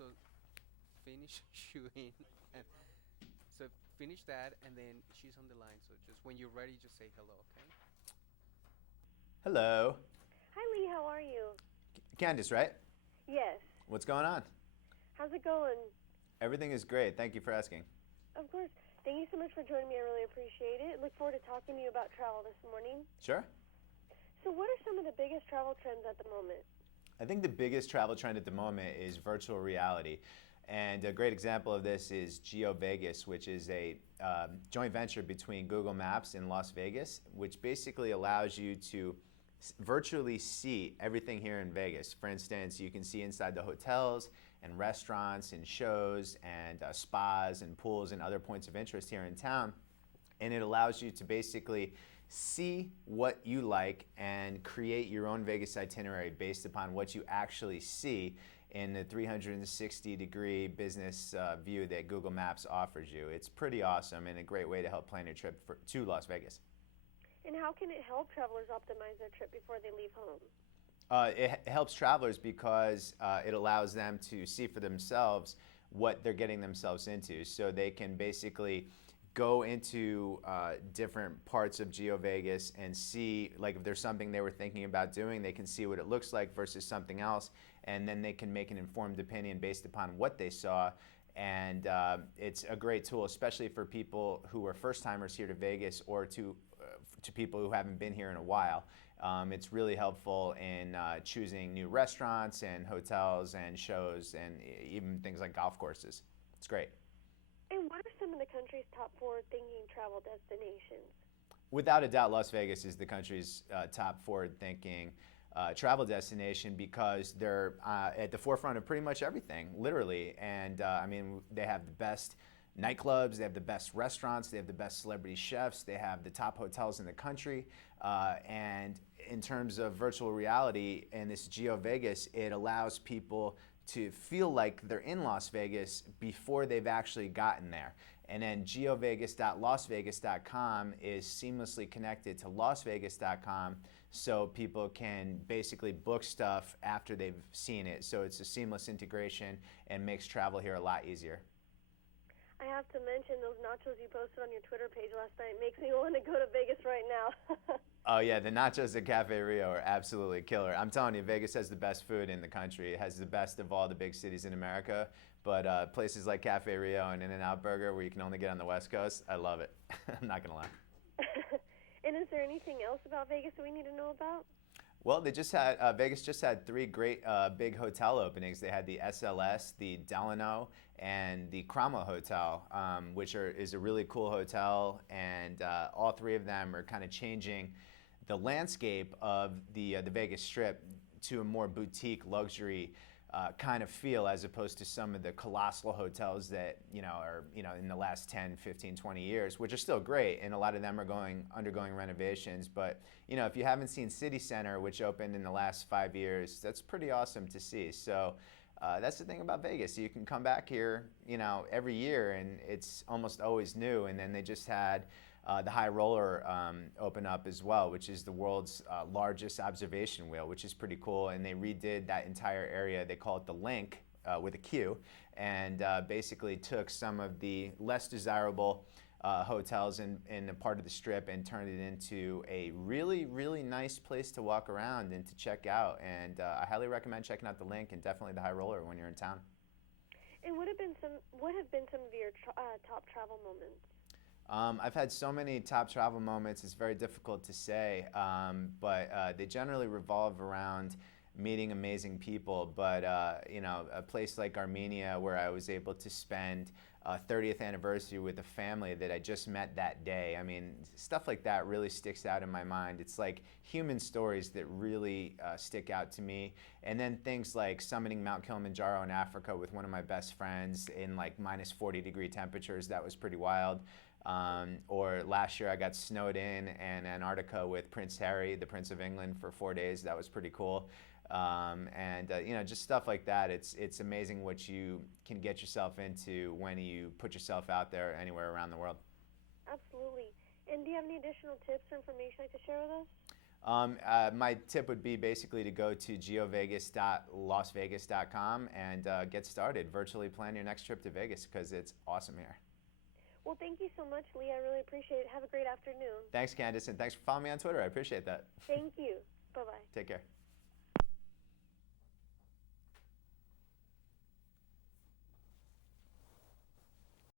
So finish chewing, and so finish that, and then she's on the line. So just when you're ready, just say hello, okay? Hello. Hi, Lee. How are you? Candace, right? Yes. What's going on? How's it going? Everything is great. Thank you for asking. Of course. Thank you so much for joining me. I really appreciate it. Look forward to talking to you about travel this morning. Sure. So, what are some of the biggest travel trends at the moment? I think the biggest travel trend at the moment is virtual reality. And a great example of this is GeoVegas, which is a joint venture between Google Maps and Las Vegas, which basically allows you to virtually see everything here in Vegas. For instance, you can see inside the hotels and restaurants and shows and spas and pools and other points of interest here in town. And it allows you to basically see what you like and create your own Vegas itinerary based upon what you actually see in the 360-degree business view that Google Maps offers you. It's pretty awesome and a great way to help plan your trip to Las Vegas. And how can it help travelers optimize their trip before they leave home? It helps travelers because it allows them to see for themselves what they're getting themselves into. So they can basically go into different parts of GeoVegas and see, like if there's something they were thinking about doing, they can see what it looks like versus something else, and then they can make an informed opinion based upon what they saw. And it's a great tool, especially for people who are first timers here to Vegas or to people who haven't been here in a while. It's really helpful in choosing new restaurants and hotels and shows and even things like golf courses. It's great. And what are some of the country's top forward-thinking travel destinations? Without a doubt, Las Vegas is the country's top forward-thinking travel destination because they're at the forefront of pretty much everything, literally. And I mean, they have the best nightclubs, they have the best restaurants, they have the best celebrity chefs, they have the top hotels in the country. And in terms of virtual reality and this GeoVegas, it allows people to feel like they're in Las Vegas before they've actually gotten there. And then geovegas.lasvegas.com is seamlessly connected to lasvegas.com so people can basically book stuff after they've seen it. So it's a seamless integration and makes travel here a lot easier. I have to mention those nachos you posted on your Twitter page last night makes me want to go to Vegas right now. Oh yeah, the nachos at Cafe Rio are absolutely killer. I'm telling you, Vegas has the best food in the country. It has the best of all the big cities in America. But places like Cafe Rio and In-N-Out Burger, where you can only get on the West Coast, I love it. I'm not gonna lie. And is there anything else about Vegas that we need to know about? Well, they just had Vegas just had three great big hotel openings. They had the SLS, the Delano, and the Cromwell Hotel, which is a really cool hotel, and all three of them are kind of changing the landscape of the Vegas Strip to a more boutique luxury kind of feel, as opposed to some of the colossal hotels that are in the last 10, 15, 20 years, which are still great, and a lot of them are undergoing renovations. But if you haven't seen City Center, which opened in the last 5 years, that's pretty awesome to see. So that's the thing about Vegas. You can come back here every year, and it's almost always new. And then they just had the High Roller open up as well, which is the world's largest observation wheel, which is pretty cool. And they redid that entire area. They call it the Link with a Q, and basically took some of the less desirable hotels in a part of the Strip and turned it into a really, really nice place to walk around and to check out. And I highly recommend checking out the Link and definitely the High Roller when you're in town. And what have been some of your top travel moments? I've had so many top travel moments, it's very difficult to say, but they generally revolve around meeting amazing people. But a place like Armenia, where I was able to spend a 30th anniversary with a family that I just met that day. I mean, stuff like that really sticks out in my mind. It's like human stories that really stick out to me. And then things like summiting Mount Kilimanjaro in Africa with one of my best friends in like minus 40-degree temperatures. That was pretty wild. Or last year I got snowed in Antarctica with Prince Harry, the Prince of England, for 4 days. That was pretty cool. Just stuff like that. It's amazing what you can get yourself into when you put yourself out there anywhere around the world. Absolutely. And do you have any additional tips or information you'd like to share with us? My tip would be basically to go to geovegas.lasvegas.com and get started. Virtually plan your next trip to Vegas because it's awesome here. Well, thank you so much, Lee. I really appreciate it. Have a great afternoon. Thanks, Candace, and thanks for following me on Twitter. I appreciate that. Thank you. Bye-bye. Take care.